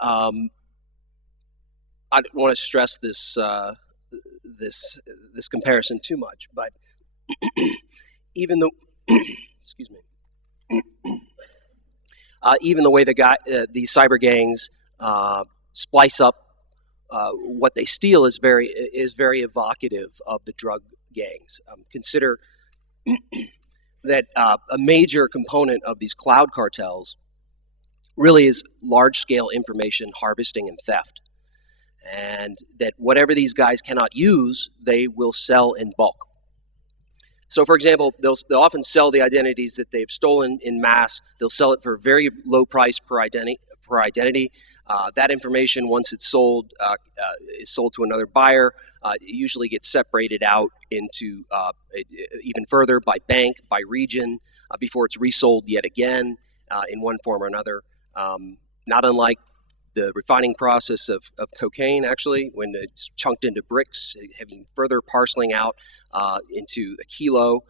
Um, I don't want to stress this comparison too much, but even though, excuse me, even the way these cyber gangs splice up what they steal is very evocative of the drug gangs. Consider that a major component of these cloud cartels really is large-scale information harvesting and theft, and that whatever these guys cannot use, they will sell in bulk. So, for example, they'll often sell the identities that they've stolen in mass. They'll sell it for a very low price per identity. That information, once it's sold, is sold to another buyer. It usually gets separated out into even further by bank, by region, before it's resold yet again in one form or another. Not unlike the refining process of cocaine, actually, when it's chunked into bricks, having further parceling out into a kilo,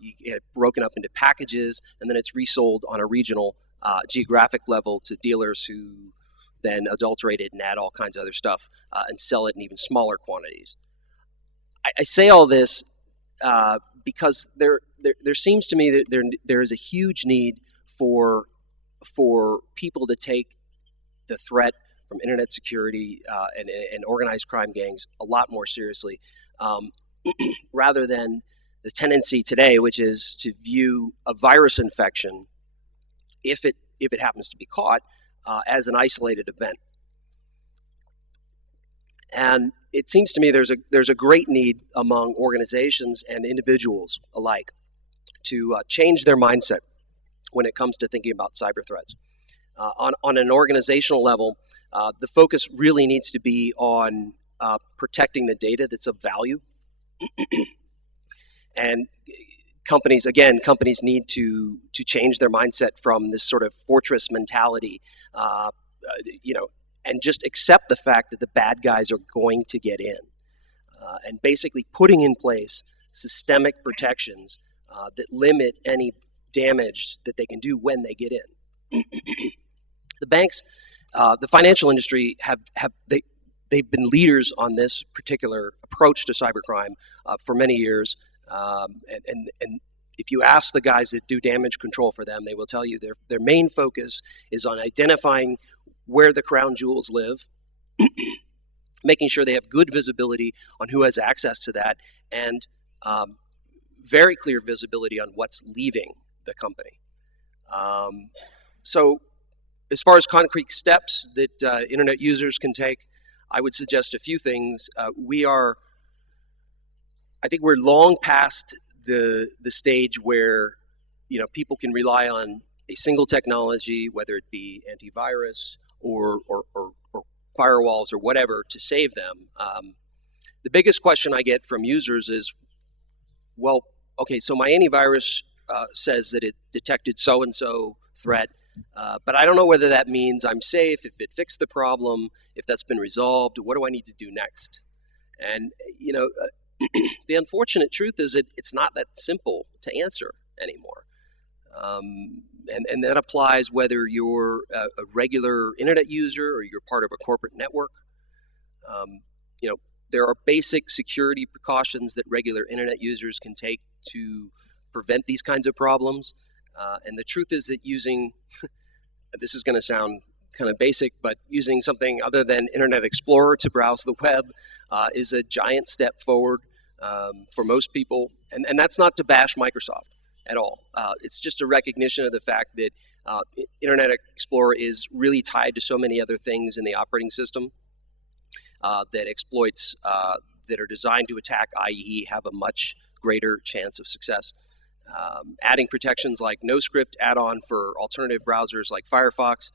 you get it broken up into packages, and then it's resold on a regional geographic level to dealers who then adulterate it and add all kinds of other stuff and sell it in even smaller quantities. I say all this because there seems to me that there is a huge need for people to take the threat from internet security and organized crime gangs a lot more seriously, rather than the tendency today, which is to view a virus infection, if it happens to be caught, as an isolated event. And it seems to me there's a great need among organizations and individuals alike to change their mindset when it comes to thinking about cyber threats. On an organizational level, the focus really needs to be on protecting the data that's of value. And companies need to change their mindset from this sort of fortress mentality, and just accept the fact that the bad guys are going to get in, and basically putting in place systemic protections that limit any damage that they can do when they get in. The banks, the financial industry they've been leaders on this particular approach to cybercrime for many years. And if you ask the guys that do damage control for them, they will tell you their main focus is on identifying where the crown jewels live, making sure they have good visibility on who has access to that, and very clear visibility on what's leaving the company. So as far as concrete steps that internet users can take, I would suggest a few things. I think we're long past the stage where people can rely on a single technology, whether it be antivirus or firewalls or whatever, to save them. The biggest question I get from users is, well, okay, so my antivirus says that it detected so-and-so threat, but I don't know whether that means I'm safe, if it fixed the problem, if that's been resolved, what do I need to do next? And, the unfortunate truth is that it's not that simple to answer anymore. And that applies whether you're a regular internet user or you're part of a corporate network. There are basic security precautions that regular internet users can take to prevent these kinds of problems. And the truth is that using, this is going to sound kind of basic, but using something other than Internet Explorer to browse the web is a giant step forward for most people. And that's not to bash Microsoft at all. It's just a recognition of the fact that Internet Explorer is really tied to so many other things in the operating system that exploits that are designed to attack IE have a much greater chance of success. Adding protections like NoScript add-on for alternative browsers like Firefox,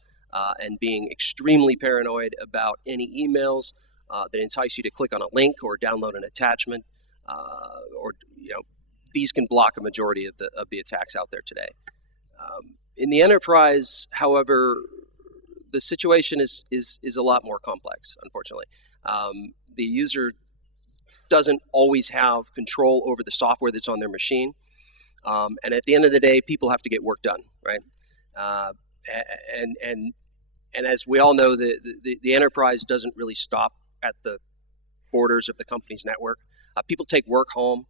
and being extremely paranoid about any emails that entice you to click on a link or download an attachment, these can block a majority of the attacks out there today. In the enterprise, however, the situation is a lot more complex, unfortunately. The user doesn't always have control over the software that's on their machine. And at the end of the day, people have to get work done, right? And as we all know, the enterprise doesn't really stop at the borders of the company's network. People take work home.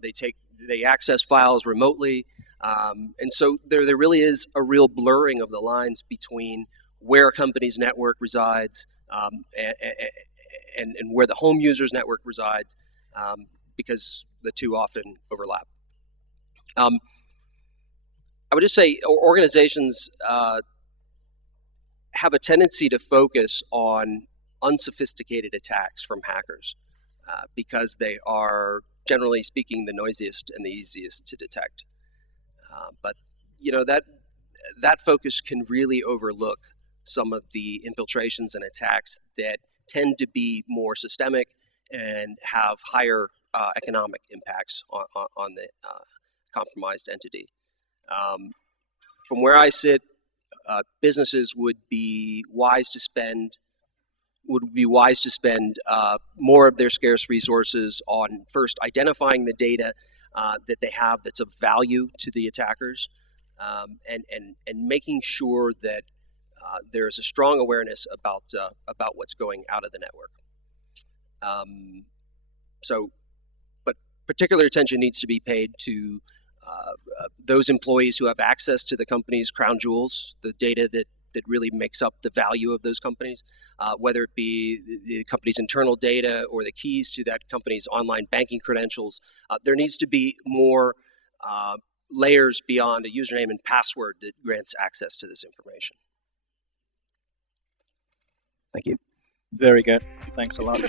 They access files remotely. And so there really is a real blurring of the lines between where a company's network resides and where the home user's network resides, because the two often overlap. I would just say organizations have a tendency to focus on unsophisticated attacks from hackers because they are, generally speaking, the noisiest and the easiest to detect. But that focus can really overlook some of the infiltrations and attacks that tend to be more systemic and have higher economic impacts on the compromised entity. From where I sit, businesses would be wise to spend more of their scarce resources on first identifying the data that they have that's of value to the attackers, and making sure that there's a strong awareness about what's going out of the network. But particular attention needs to be paid to those employees who have access to the company's crown jewels, the data that really makes up the value of those companies, whether it be the company's internal data or the keys to that company's online banking credentials. There needs to be more layers beyond a username and password that grants access to this information. Thank you. Very good. Thanks a lot.